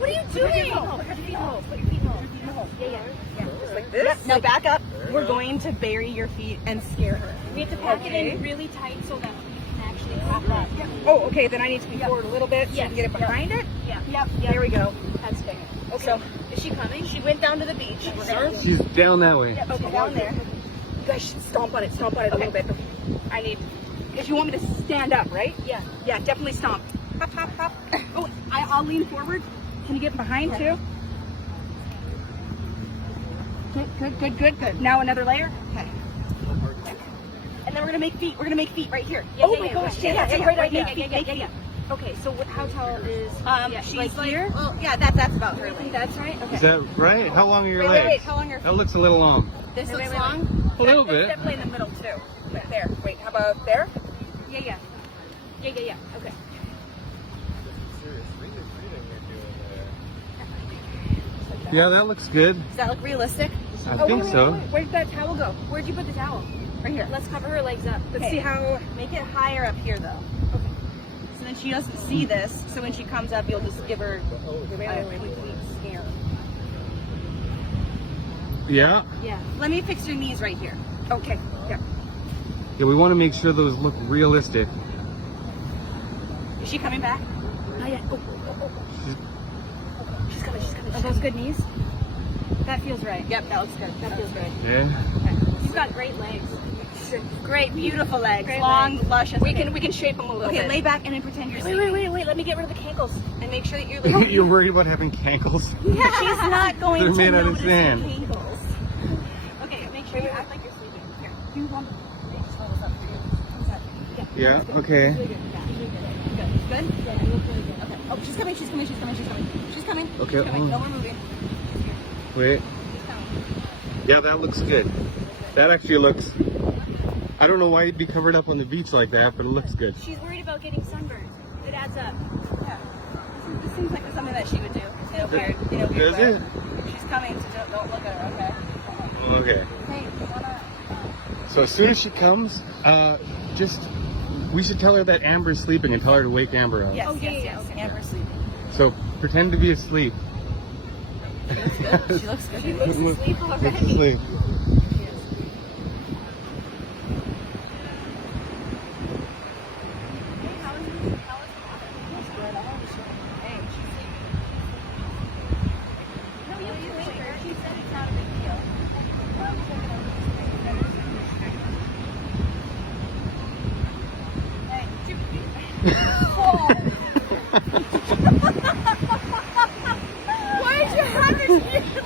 What are you doing? Put your feet in the hole. Put your feet in the hole. Yeah. Just like this? Now back up. We're going to bury your feet and scare her. We have to pack it in really tight so that you can actually pop that. Oh, okay. Then I need to be forward a little bit so I can get it behind it. Yeah. Yep. There we go. That's fair. Okay. So, is she coming? She went down to the beach. She's down that way. Yep, okay, down there. You guys should stomp on it. Stomp on it a little bit. I need. If you want me to stand up, right? Yeah. Yeah, definitely stomp. Hop, hop, hop. Oh, I'll lean forward. Can you get behind too? Good. Now another layer. Okay. And then we're gonna make feet. We're gonna make feet right here. Oh my gosh, yeah, that's a great idea. Make feet. Okay, so how tall is? She's like here. Well, yeah, that's about her. That's right. Okay. Is that right? How long are your Wait, legs? how long are That looks a little long. This looks wait. long? A little That's bit. definitely in the middle too. But there. Wait, how about there? Yeah. Okay. Yeah, that looks good. Does that look realistic? I think so. Where'd that towel go? Where'd you put the towel? Right here. Let's cover her legs up. Let's see how. Make it higher up here, though. Okay. So then she doesn't see this. So when she comes up, you'll just give her a complete scare. Yeah. Yeah. Let me fix your knees right here. Okay. Yeah. Yeah, we want to make sure those look realistic. Is she coming back? Not yet. Oh. She's coming. Are those good knees? That feels right. Yep, that looks good. That feels good. Yeah. You've got great legs. Great, beautiful legs. Great Long, legs. luscious. We can shape them a little Okay, bit. lay back and then pretend you're sleeping. Wait. Let me get rid of the cankles. And make sure that you're like, You're worried about having cankles? yeah, she's not going They're to made out of notice sand. the ankles. Okay, make sure you act like you're sleeping. Here, do one. Yeah. Okay. Good? Okay. Oh, she's coming. Okay. No, we're moving. Wait. Yeah, that looks good. That actually looks. I don't know why you'd be covered up on the beach like that, but it looks good. She's worried about getting sunburned. It adds up. Yeah. This seems like something that she would do. In a weird Does way. it? She's coming, so don't look at her, Okay. okay? Hey, you wanna... So as soon as she comes, we should tell her that Amber's sleeping and tell her to wake Amber up. Yes, Oh, yeah, yes. okay. Amber's sleeping. So pretend to be asleep. She looks good. She looks good. She looks asleep Look already. asleep. Why did you have her here?